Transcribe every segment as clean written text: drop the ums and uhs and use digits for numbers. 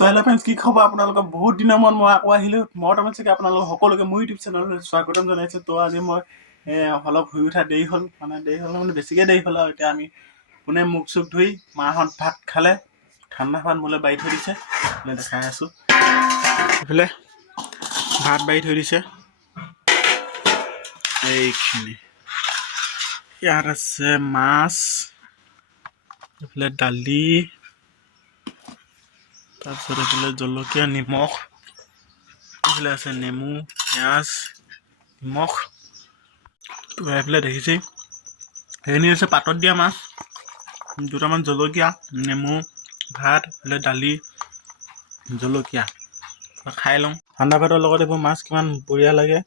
তো hello' friends, কি খবৰ আপোনালোকৰ? বহুত দিনৰ মূৰত মই আকৌ আহিলোঁ। মই তাৰমানে চাগে আপোনালোকক সকলোকে মোৰ ইউটিউব চেনেললৈ স্বাগতম জনাইছোঁ। তো আজি মই অলপ শুই উঠা দেৰি হ'ল মানে বেছিকৈ দেৰি হ'ল আৰু এতিয়া আমি কোনে মুখ চুখ ধুই মাহঁত ভাত খালে, ঠাণ্ডা ভাত মোলৈ বাঢ়ি থৈ দিছে, মই দেখাই আছোঁ। এইফালে ভাত বাঢ়ি থৈ দিছে, এইখিনি ইয়াত আছে মাছ, এইফালে দালি, তাৰপিছত এইফালে জলকীয়া, নিমখ, এইফালে আছে নেমু, পিঁয়াজ, নিমখ। তো এইফালে দেখিছেই, সেইখিনি হৈছে পাতত দিয়া মাছ, দুটামান জলকীয়া, নেমু, ভাত, এইফালে দালি, জলকীয়া। খাই লওঁ। ঠাণ্ডা ভাতৰ লগত এইবোৰ মাছ কিমান বঢ়িয়া লাগে,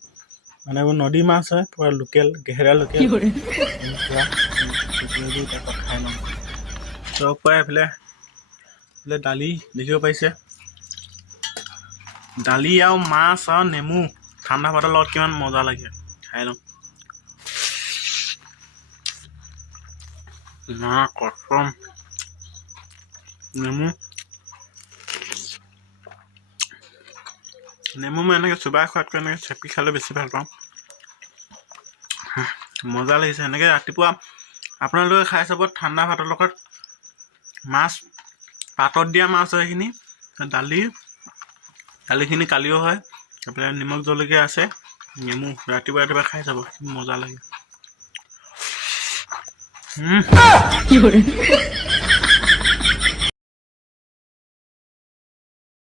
মানে এইবোৰ নদীৰ মাছ হয়, পূৰা লোকেল, ঘেৰা লোকেল, পূৰা খাই লওঁ। চব পৰা এইফালে দালি দেখিব পাৰিছে, দালি আৰু মাছ আৰু নেমু, ঠাণ্ডা ভাতৰ লগত কিমান মজা লাগে, খাই লওঁ। না কচম, নেমু মই এনেকৈ চোবাই খোৱাতকৈ এনেকৈ চেপি খালে বেছি ভাল পাওঁ। মজা লাগিছে। এনেকৈ ৰাতিপুৱা আপোনালোকে খাই চাব, ঠাণ্ডা ভাতৰ লগত মাছ, পাতত দিয়া মাছ হয় এইখিনি, দালিখিনি কালিও হয়, এইফালে নিমখ জলকীয়া আছে, নেমু, ৰাতিপুৱা খাই চাব, মজা লাগে।